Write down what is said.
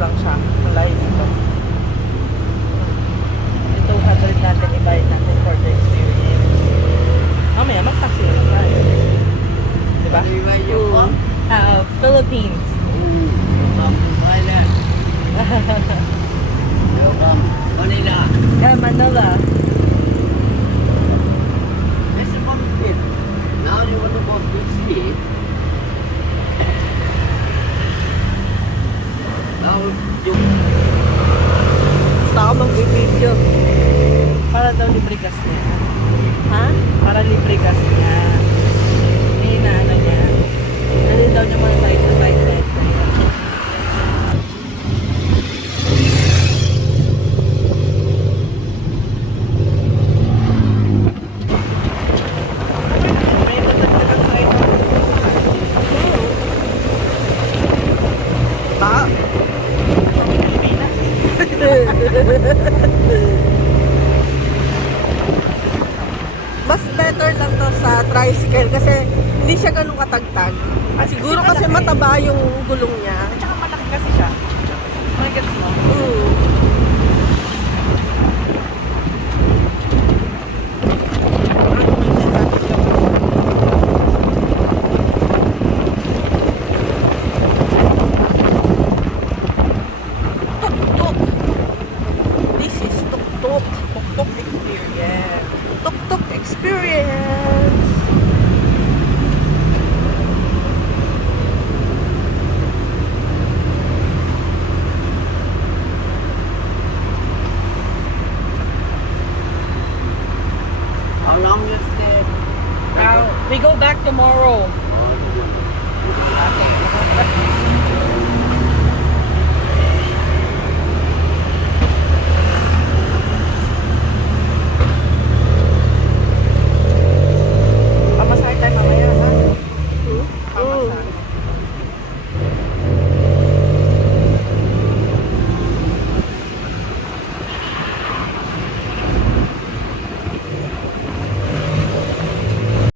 lang siya. Malay dito. Yung 200 natin, ibayad natin for the experience. Mamaya, mag-taxi na lang tayo. Diba? Where you from? Philippines. From Thailand. You're from Manila. Yeah, Manila. This is from it. Now you want to go to sea. Now you Gusto ako mag-video. Para daw libre gas niya. Ha? Para libre gas niya. May inaano niya. Dali daw niya muna tayo sa tricycle. Ba? Mas better lang to sa tricycle kasi hindi siya ganun katagtag. Siguro kasi mataba yung gulong niya.